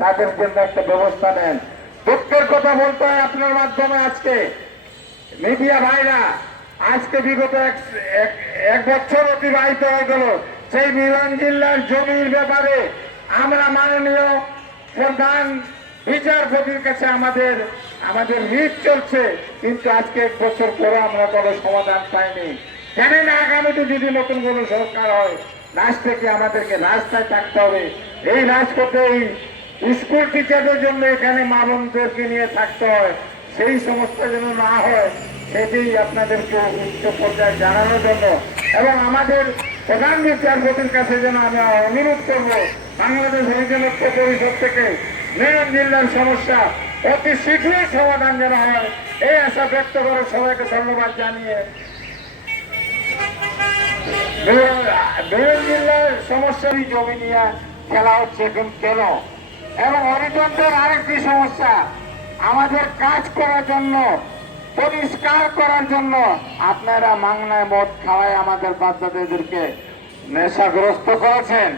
তাদের জন্য একটা ব্যবস্থা নেন। দুঃখের কথা বলতে হয় আপনার মাধ্যমে আজকে। মিডিয়া ভাইরা, আজকে বিগত এক বছর অতিবাহিত হয়ে গেল। সেই মিলন জিল্লার জমির ব্যাপারে আমরা মাননীয় প্রধান বিচারপতির কাছে আমাদের আমাদের রিট চলছে, কিন্তু আজকে এক বছর পরে আমরা কোনো সমাধান পাইনি। জানেন আগামীতে যদি নতুন কোনো সরকার হয় রাজ থেকে আমাদেরকে রাস্তায় থাকতে হবে। এই রাজপথে এই স্কুল টিচারদের জন্য এখানে মা বোনদেরকে নিয়ে থাকতে হয়। সেই সমস্যা যেন না হয়, সেটি আপনাদেরকে উচ্চ পর্যায়ে জানানোর জন্য। এবং আমাদের প্রধান বিচারপতির কাছে যেন আমি অনুরোধ করব, বাংলাদেশ হরিজন পরিষদ থেকে মেয়র জিল্লার সমস্যা অতি শীঘ্রই সমাধান যেন হয়, এই আশা ব্যক্ত করে সবাইকে ধন্যবাদ জানিয়ে মেয়র জিল্লার সমস্যারই জমি নিয়ে খেলা হচ্ছে এখন কেন? এবং হরিচন্দ্রের আরেকটি সমস্যা, আমাদের কাজ করার জন্য, পরিষ্কার করার জন্য আপনারা মাংনায় মদ খাওয়ায় আমাদের বাচ্চাদেরকে নেশাগ্রস্ত করেছেন।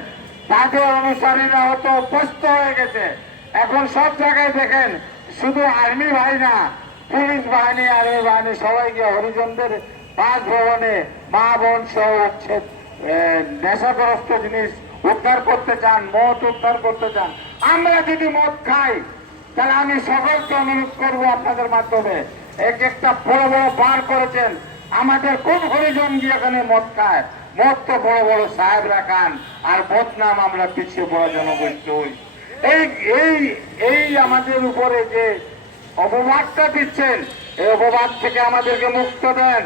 তাদের অনুসারীরা হয়তো অভ্যস্ত হয়ে গেছে। এখন সব জায়গায় দেখেন, শুধু আর্মি ভাই না, পুলিশ বাহিনী, আর্মি বাহিনী, সবাই গিয়ে হরিজনদের বাসভবনে মা বোন সহ নেশাগ্রস্ত জিনিস উদ্ধার করতে চান, মদ উদ্ধার করতে চান, আমরা যদি মদ খাই, তাহলে আমি সকলকে অনুরোধ করব আপনাদের মাধ্যমে, এক একটা বড় বড় বার করেছেন, আমাদের কোন হরিজন গিয়ে এখানে মদ খায়? মদ তো বড় বড় সাহেবরা খান, আর বদনাম আমরা পিছিয়ে পড়া জনগোষ্ঠী। এই এই এই আমাদের উপরে যে অপবাদটা দিচ্ছেন, এই অপবাদ থেকে আমাদেরকে মুক্ত দেন।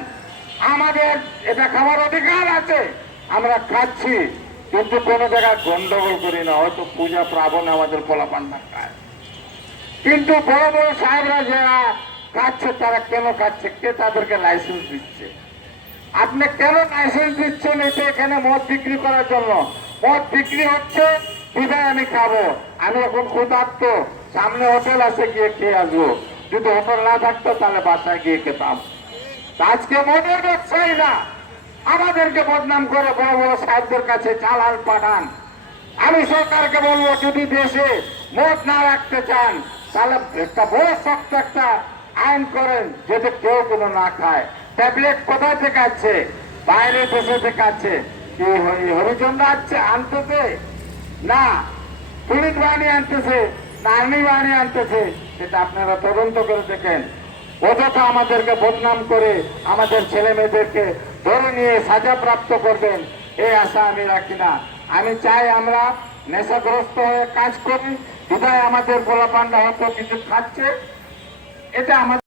আমাদের এটা খাবার অধিকার আছে, আমরা খাচ্ছি। কিন্তু কোনো জায়গায় গন্ডগোল করি না, হয়তো পূজা প্রাবণ আমাদের পোলাপান্ডা খায় কিন্তু বড় বড় সাহেবরা যারা খাচ্ছে, তারা কেন খাচ্ছে? কে তাদেরকে লাইসেন্স দিচ্ছে? আপনি কেন লাইসেন্স দিচ্ছেন এটা এখানে মদ বিক্রি করার জন্য? মদ বিক্রি হচ্ছে, বিদায় আমি খাব। আমি এখন ক্ষুধার্ত। সামনে হোটেল আছে, গিয়ে খেয়ে আসব। যদি হোটেল না থাকতো, তাহলে বাসায় গিয়ে খেতাম। আজকে মদের ব্যবসায়ীরা আমাদেরকে বদনাম করে বড় বড় সাহেবদের কাছে চালাল পাঠান। আমি সরকারকে বলব, যদি দেশে মদ না রাখতে চান, তাহলে একটা বড় শক্ত একটা আইন করেন যাতে কেউ কোনো না খায়। ট্যাবলেট কোথায় থেকে আছে বাইরে দেশে থেকে আছে কি হরি- আছে আনতেছে? না, পুলিশ বাহিনী আনতেছে, না, আর্মি বাহিনী আনতেছে, সেটা আপনারা তদন্ত করে দেখেন। অযথা আমাদেরকে বদনাম করে আমাদের ছেলে মেয়েদেরকে ধরে নিয়ে সাজা প্রাপ্ত করবেন এই আশা আমি রাখি না। আমি চাই আমরা নেশাগ্রস্ত হয়ে কাজ করি, বিধায় আমাদের গোলাপান্ডা হয়তো কিছু খাচ্ছে। এটা আমাদের